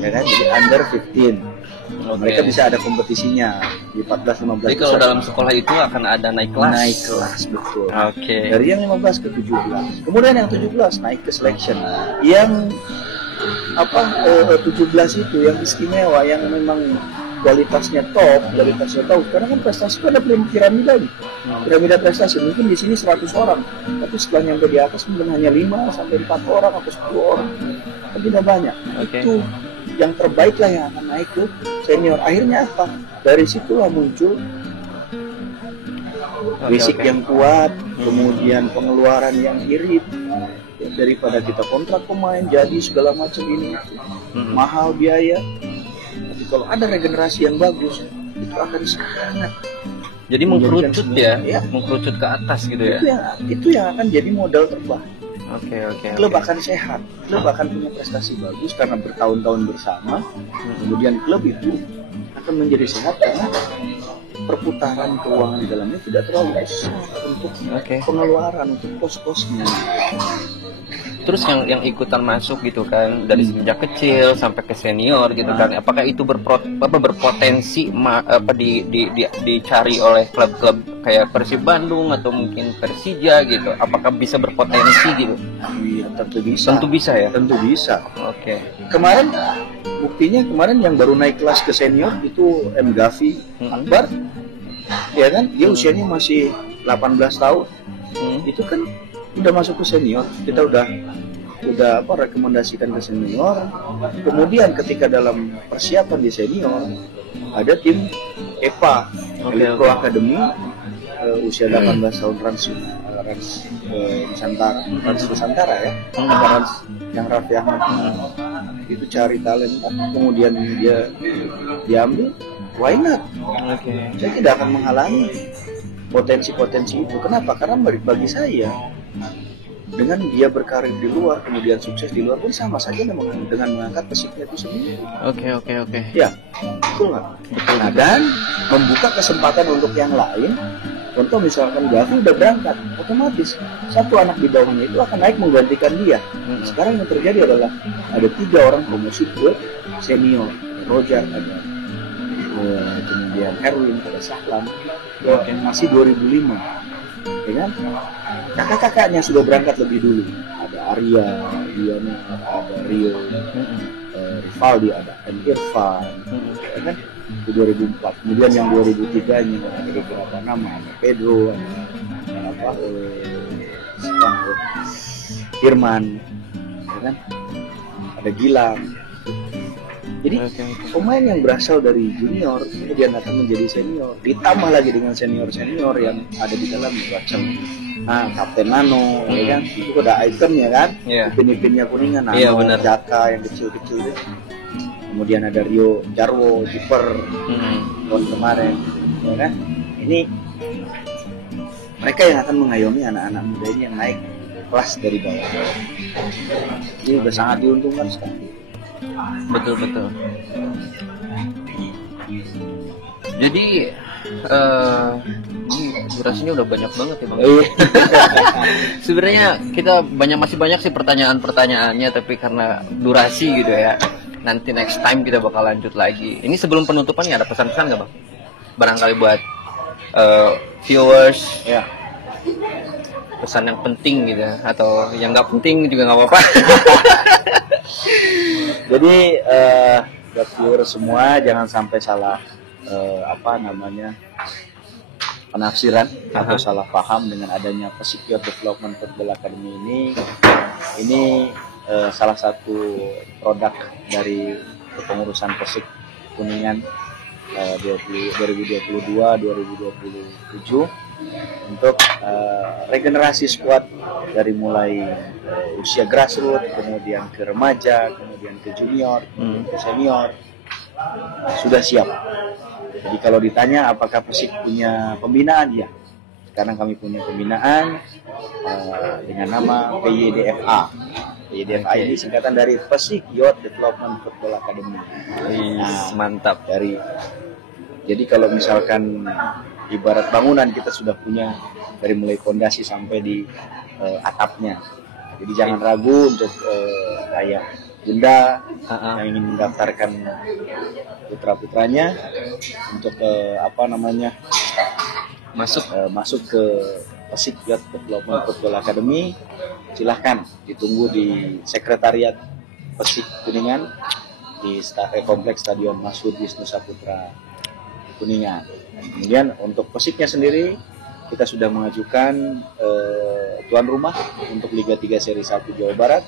ya kan? Jadi under 15. Mereka bisa ada kompetisinya di 14-15. Jadi kalau dalam sekolah itu akan ada naik kelas, betul. Dari yang 15 ke 17. Kemudian yang 17 naik ke selection. Yang 17 itu yang istimewa, yang memang kualitasnya top, karena kan prestasi itu ada piramida nih, piramida prestasi. Mungkin di sini 100 orang, tapi setelah nyampe di atas mungkin hanya 5 sampai 4 orang atau 10 orang, kan tidak banyak. Itu yang terbaik lah yang akan naik ke senior. Akhirnya apa? Dari situlah muncul fisik yang kuat, kemudian pengeluaran yang irit. Ya, daripada kita kontrak pemain jadi segala macam ini mahal biaya. Tapi kalau ada regenerasi yang bagus, itu akan sangat. Jadi mengkerucut ya, mengkerucut ke atas gitu ya. Itu yang akan jadi modal terbaik. Oke. Klub akan sehat, klub akan punya prestasi bagus karena bertahun-tahun bersama. Kemudian klub itu akan menjadi sehat karena perputaran keuangan di dalamnya tidak terlalu besar untuk pengeluaran, untuk kos-kosnya. Terus yang ikutan masuk gitu kan dari sejak kecil sampai ke senior gitu kan, apakah itu berpotensi dicari oleh klub-klub kayak Persib Bandung atau mungkin Persija gitu? Apakah bisa berpotensi gitu? Iya, tentu bisa. Tentu bisa ya. Tentu bisa. Oke. Buktinya kemarin yang baru naik kelas ke senior itu M. Gavi Akbar, ya kan? Dia usianya masih 18 tahun. Itu kan udah masuk ke senior. Kita udah rekomendasikan ke senior. Kemudian ketika dalam persiapan di senior ada tim EPA, Pro Academy, usia 18 tahun Rans Nusantara ya, Rans yang Raffi Ahmad itu cari talenta, kemudian dia diambil, why not? Saya tidak akan menghalangi potensi-potensi itu. Kenapa? Karena bagi saya dengan dia berkarir di luar kemudian sukses di luar pun sama saja dengan mengangkat Persiknya itu sendiri. Oke. Ya, betul nggak? Nah, dan membuka kesempatan untuk yang lain. Contoh misalkan Gavi udah berangkat, otomatis satu anak di bawahnya itu akan naik menggantikan dia. Sekarang yang terjadi adalah ada 3 orang promosi ke senior, Roger ada, kemudian Erwin, ada Sahlam, masih 2005, ya kan? Kakak-kakaknya sudah berangkat lebih dulu. Ada Arya, Diana, ada Rio, Rivaldi, ada M. Irfan, ya kan? Itu 2004. Kemudian yang 2003-nya ada beberapa nama, ada Pedro, ada Firman, ya kan? Ada Gilang. Jadi pemain yang berasal dari junior kemudian akan menjadi senior, ditambah lagi dengan senior-senior yang ada di dalam macam Kapten Nano, ya kan? Itu ada ikonnya kan? Ipin-ipinnya kuningan, Nano, Jaka yang kecil-kecil itu. Kemudian ada Rio Jarwo, kiper tahun kemarin, ya kan? Ini mereka yang akan mengayomi anak-anak muda ini yang naik kelas dari bawah. Ini sudah sangat diuntungkan sekali. Betul. Jadi durasinya udah banyak banget ya Bang. Sebenarnya kita masih banyak sih pertanyaannya, tapi karena durasi gitu ya. Nanti next time kita bakal lanjut lagi. Ini sebelum penutupan nih ada pesan-pesan nggak Bang? Barangkali buat viewers, ya. Pesan yang penting gitu, atau yang nggak penting juga nggak apa-apa. Jadi buat viewers semua jangan sampai salah penafsiran atau salah paham dengan adanya Persik Youth Development Football Academy ini salah satu produk dari kepengurusan Persik Kuningan 2022-2027 untuk regenerasi skuad dari mulai usia grassroots, kemudian ke remaja, kemudian ke junior, ke senior, sudah siap. Jadi kalau ditanya apakah Persik punya pembinaan, ya. Sekarang kami punya pembinaan dengan nama PYDFA. PYDFA ini singkatan dari Persik Youth Development Football Academy. Mantap. Jadi kalau misalkan ibarat bangunan kita sudah punya dari mulai fondasi sampai di atapnya. Jadi jangan ragu untuk ayah bunda yang ingin mendaftarkan putra-putranya untuk masuk ke Persik Youth Development Football Academy. Silahkan ditunggu di sekretariat Persik Kuningan di kompleks Stadion Masud Wisnu Saputra Kuningan. Kemudian untuk Persiknya sendiri kita sudah mengajukan tuan rumah untuk Liga 3 Seri 1 Jawa Barat,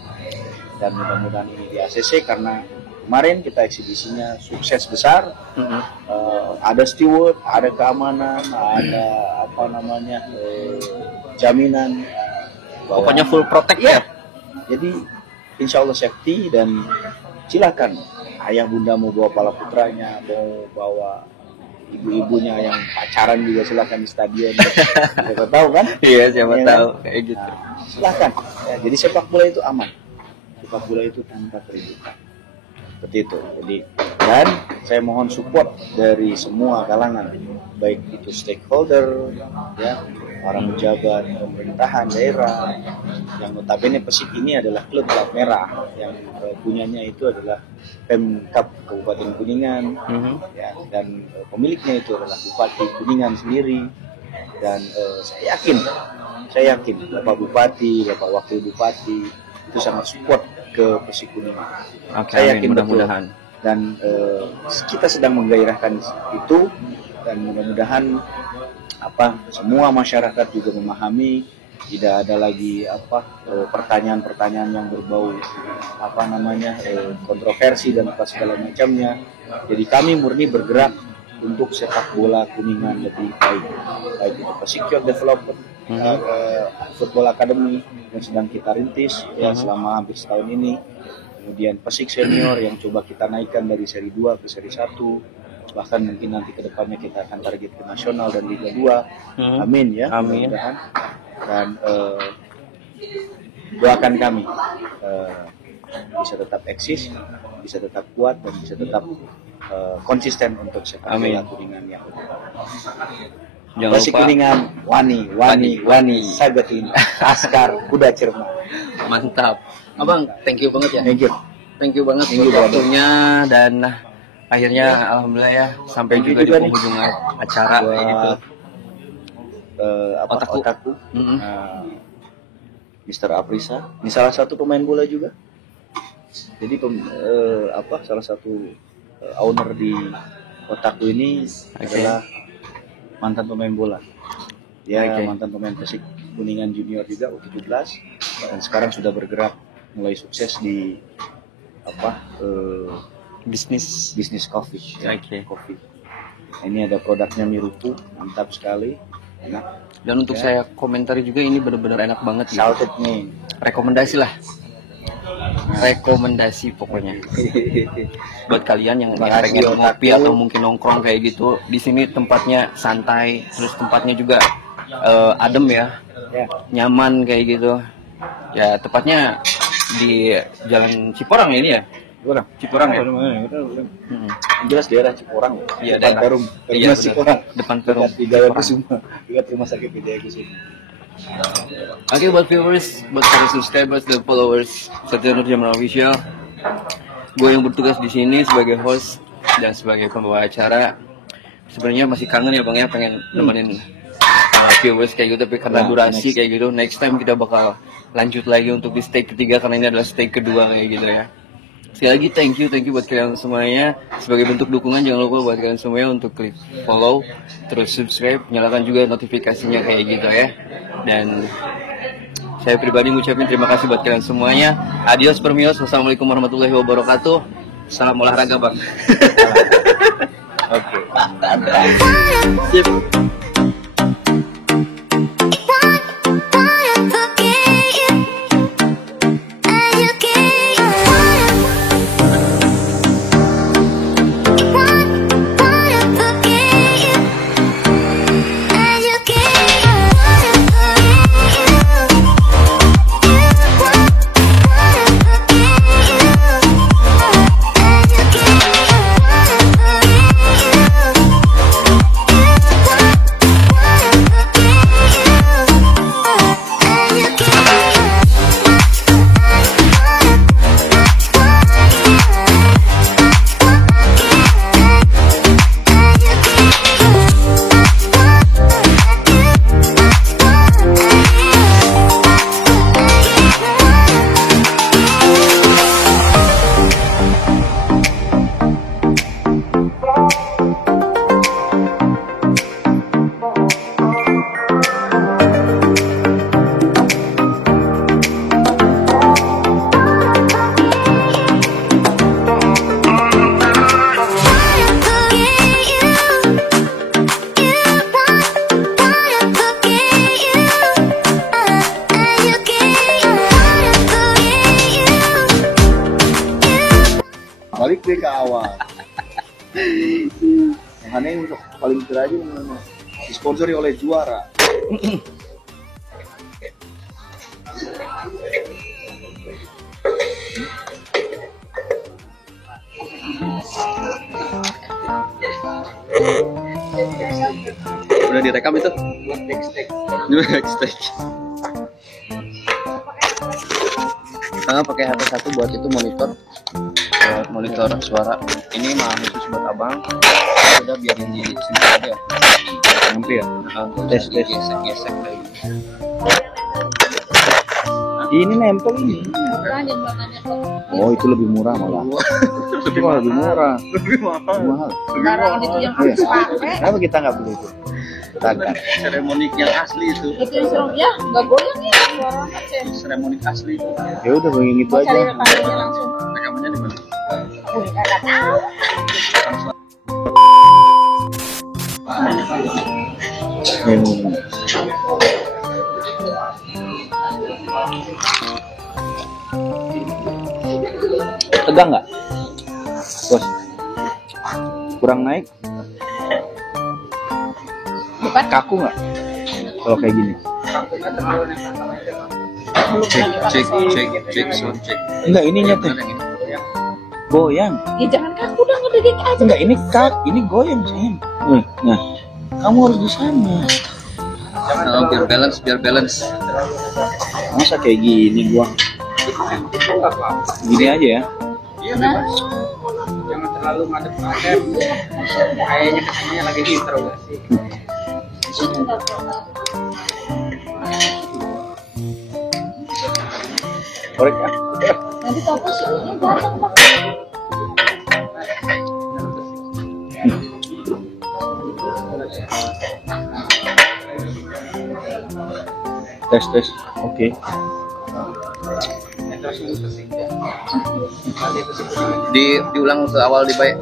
dan mudah-mudahan ini di ACC karena kemarin kita eksibisinya sukses besar. Ada steward, ada keamanan, ada jaminan. Pokoknya full protect ya. Jadi insya Allah safety, dan silakan ayah bunda mau bawa pala putranya, mau bawa ibu-ibunya yang pacaran juga silakan di stadion. Siapa tahu kan? Iya, siapa Ya, tahu kan? kayak gitu. Nah, silakan. Ya, jadi sepak bola itu aman. Sepak bola itu tanpa keributan. Seperti itu. Jadi, dan saya mohon support dari semua kalangan, baik itu stakeholder, ya, para pejabat pemerintahan daerah, yang notabene Persik ini adalah klub plat merah yang punyanya itu adalah Pemkab Kabupaten Kuningan, ya, dan pemiliknya itu adalah Bupati Kuningan sendiri. Dan saya yakin Bapak Bupati, Bapak Wakil Bupati itu sangat support ke Persik Kuningan. Saya yakin mudah-mudahan. Dan kita sedang menggairahkan itu, dan mudah-mudahan semua masyarakat juga memahami, tidak ada lagi pertanyaan-pertanyaan yang berbau kontroversi dan apa segala macamnya. Jadi kami murni bergerak untuk sepak bola Kuningan lebih baik itu Persik Youth Development Football Academy yang sedang kita rintis ya selama hampir setahun ini. Kemudian Persik Senior yang coba kita naikkan dari seri 2 ke seri 1. Bahkan mungkin nanti ke depannya kita akan target ke nasional dan Liga 2. Amin ya. Amin. Mudah-mudahan. Dan doakan kami bisa tetap eksis, bisa tetap kuat, dan bisa tetap konsisten untuk sepak bola Kuningan yang Jangan Persik lupa Kuningan, wani, Sagetin, Askar, Kuda Cermat. mantap. Abang, thank you banget ya. Thank you Banget buat waktunya, dan akhirnya alhamdulillah ya sampai juga di penghujung acara kayak gitu. Otaku. Mr. Aprisa, ini salah satu pemain bola juga. Jadi salah satu owner di Otaku ini adalah mantan pemain bola. Dia mantan pemain Persik Kuningan Junior juga U17, dan sekarang sudah bergerak mulai sukses di bisnis coffee. Kopi. Ini ada produknya Miruku, mantap sekali, enak. Dan untuk saya komentari juga, ini benar-benar enak banget. Salted nih. Rekomendasi lah. Rekomendasi pokoknya. Buat kalian yang pengen ngopi atau mungkin nongkrong kayak gitu, di sini tempatnya santai, terus tempatnya juga adem ya, nyaman kayak gitu. Ya tepatnya di Jalan Ciporang ini ya. Ciporang ya. Jelas daerah Ciporang. Iya, depan Perum. Iya, Ciporang. Depan Perum. Wijaya Kusuma. Dekat rumah sakit Wijaya Kusuma. Oke, buat viewers, buat para subscribers dan followers Satria Nur Jamal Official, gue yang bertugas di sini sebagai host dan sebagai pembawa acara. Sebenarnya masih kangen ya bang ya, pengen nemenin viewers kayak gitu, tapi karena durasi kayak gitu, next time kita bakal lanjut lagi untuk di stake ketiga, karena ini adalah stake kedua kayak gitu ya. Sekali lagi thank you buat kalian semuanya. Sebagai bentuk dukungan, jangan lupa buat kalian semuanya untuk klik follow, terus subscribe, nyalakan juga notifikasinya kayak gitu ya. Dan saya pribadi ngucapin terima kasih buat kalian semuanya. Adios permios, wassalamualaikum warahmatullahi wabarakatuh. Salam olahraga bang. Oke. Sip. gede ke awal. Makanya yang paling terakhir mana? Disponsori oleh Juara. Udah direkam itu? Backstage. Kita pakai HP satu buat itu monitor suara. Ini mah khusus buat abang. Udah biarin di sini aja. Sampai ya. Tes gesek lagi. Ini nempel ini. Oh itu lebih murah malah. Lebih murah. Lebih mahal. Barang itu yang harus pakai. Kenapa kita nggak beli itu? Tagar. Seremonik yang asli itu. Itu yang serem ya, nggak goyang ya suara kecil. Seremonik asli itu. Ya udah begini itu Mau cari aja. rekamannya langsung. Rekamannya di mana? Wih, kagak tahu. Tegang nggak, bos? Kurang naik? Bukan Kaku nggak? Kalau kayak gini? Cek sound check. Enggak, ininya tuh goyang. ya jangan kaku dah ngededek aja. Enggak, ini goyang sayang. Nah, kamu harus di sana. Biar balance. Masa kayak gini gua? Gini aja ya. Iya bebas. Jangan terlalu ngadep-ngadep. Kayaknya kesannya lagi intro gak sih? Korek ya. Nanti kamu sih datang pak. Tes. Oke. Diulang ke awal di baik.